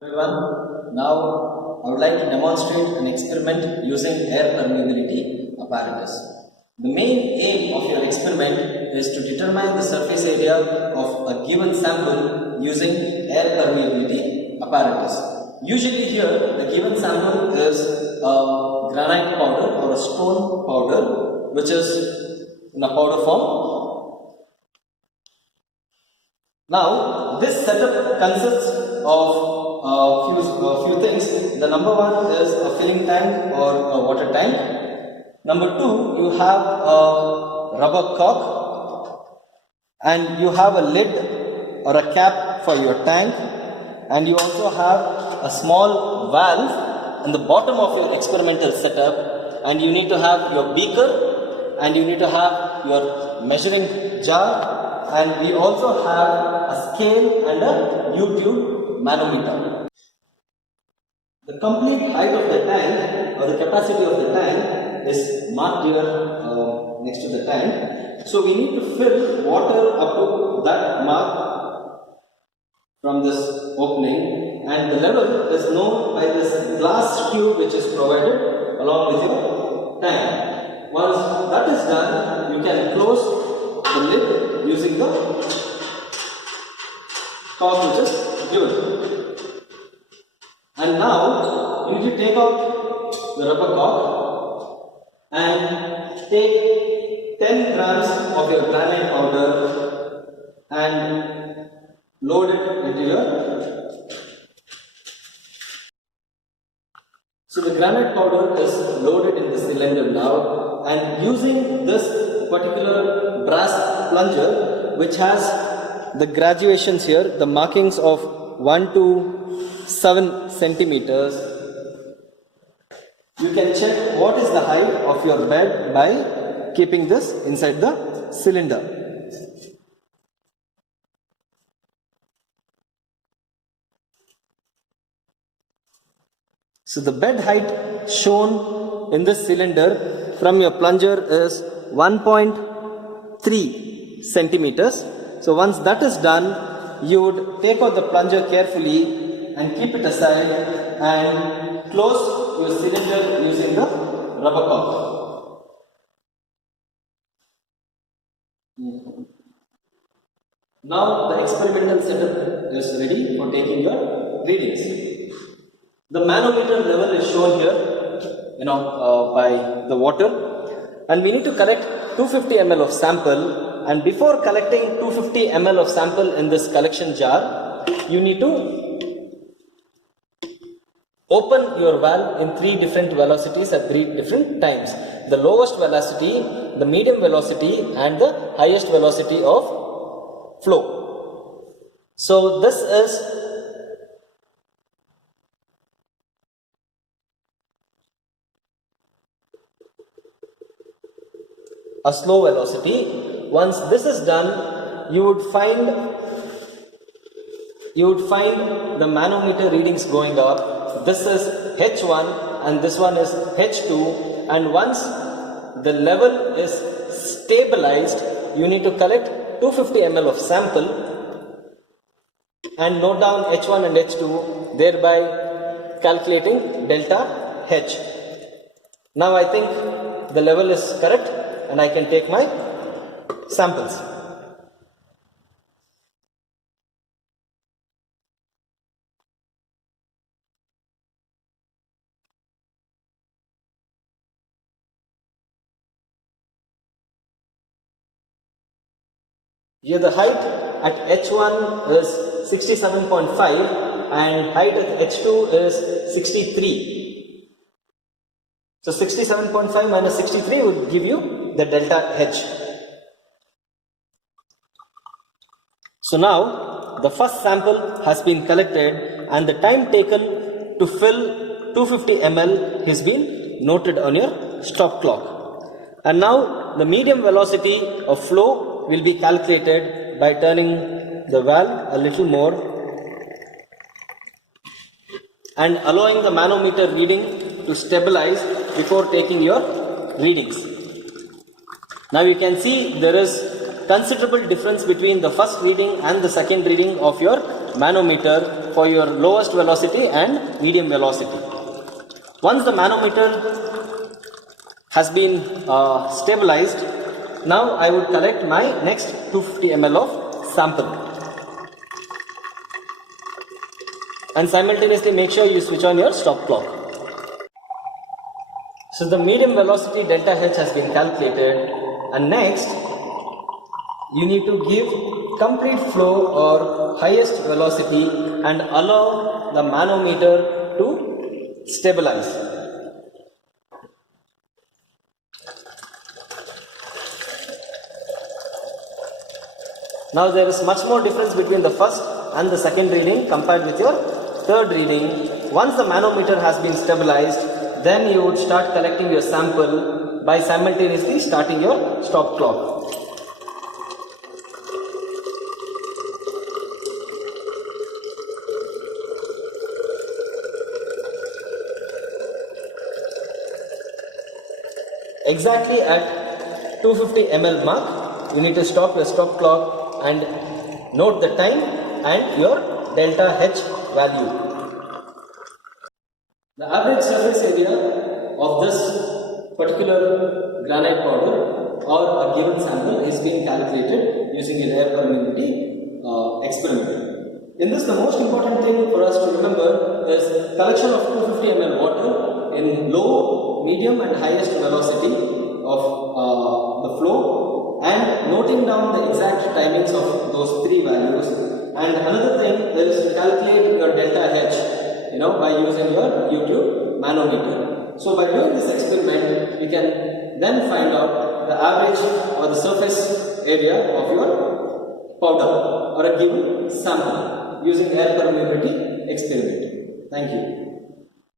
Everyone, now I would like to demonstrate an experiment using air permeability apparatus. The main aim of your experiment is to determine the surface area of a given sample using air permeability apparatus. Usually here the given sample is a granite powder or a stone powder which is in a powder form. Now this setup consists of few things. The number one is a filling tank or a water tank. Number two, you have a rubber cork and you have a lid or a cap for your tank, and you also have a small valve in the bottom of your experimental setup, and you need to have your beaker and you need to have your measuring jar, and we also have a scale and a U-tube manometer. The complete height of the tank or the capacity of the tank is marked here next to the tank. So we need to fill water up to that mark from this opening, and the level is known by this glass tube which is provided along with your tank. Once that is done, you can close the lid using the cork which is given. And now you need to take out the rubber cork and take 10 grams of your granite powder and load it into your. So the granite powder is loaded in the cylinder now, and using this particular brass plunger which has the graduations here, the markings of 1 to 7 centimeters, you can check what is the height of your bed by keeping this inside the cylinder. So the bed height shown in this cylinder from your plunger is 1.3 centimeters. So once that is done, you would take out the plunger carefully and keep it aside and close your cylinder using the rubber cork. Now the experimental setup is ready for taking your readings. The manometer level is shown here, by the water, and we need to collect 250 ml of sample. And before collecting 250 ml of sample in this collection jar, you need to open your valve in 3 different velocities at 3 different times. The lowest velocity, the medium velocity, and the highest velocity of flow. So this is a slow velocity. Once this is done, you would find the manometer readings going up. This is H1 and this one is H2, and once the level is stabilized, you need to collect 250 ml of sample and note down H1 and H2, thereby calculating delta H. Now I think the level is correct and I can take my samples. Here the height at H1 is 67.5 and height at H2 is 63. So 67.5 minus 63 would give you the delta H. So now the first sample has been collected and the time taken to fill 250 ml has been noted on your stop clock. And now the medium velocity of flow will be calculated by turning the valve a little more and allowing the manometer reading to stabilize before taking your readings. Now you can see there is considerable difference between the first reading and the second reading of your manometer for your lowest velocity and medium velocity. Once the manometer has been stabilized, now I would collect my next 250 ml of sample. And simultaneously make sure you switch on your stop clock. So the medium velocity delta H has been calculated, and next you need to give complete flow or highest velocity and allow the manometer to stabilize. Now there is much more difference between the first and the second reading compared with your third reading. Once the manometer has been stabilized, then you would start collecting your sample by simultaneously starting your stop clock. Exactly at 250 ml mark, you need to stop your stop clock and note the time and your delta H value. The average surface area of this particular granite powder or a given sample is being calculated using an air permeability experiment. In this, the most important thing for us to remember is collection of 250 ml water in low, medium and highest velocity of the flow, and noting down the exact timings of those three values. And another thing is to calculate your delta H, by using your YouTube manometer. So by doing this experiment, we can then find out the average or the surface area of your powder or a given sample using air permeability experiment. Thank you.